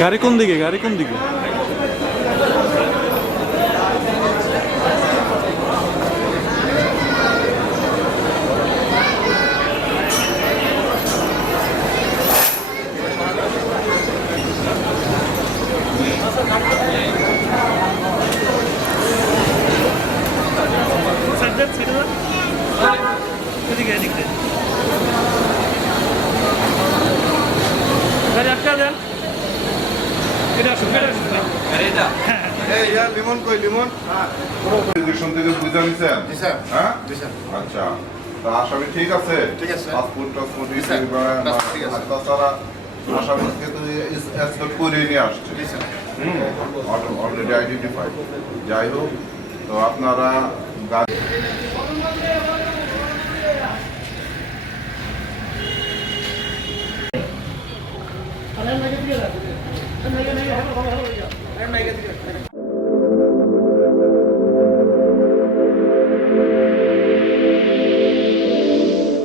গাড়ি কোন দিকে? গাড়ি কোন দিকে? লিমন কই লিমন ডিরেকশন থেকে বুঝা নিছেন? জি স্যার। হ্যাঁ জি স্যার। আচ্ছা তো আসামি ঠিক আছে? ঠিক আছে। পাসপোর্ট টাসপোর্ট জি স্যার। ঠিক আছে। তাছাড়া আসামিকে তো এক্সপেক্ট করে নিয়ে আসছে। জি স্যার। Already identified. যাই হোক তো আপনারা গাড়ি Alam na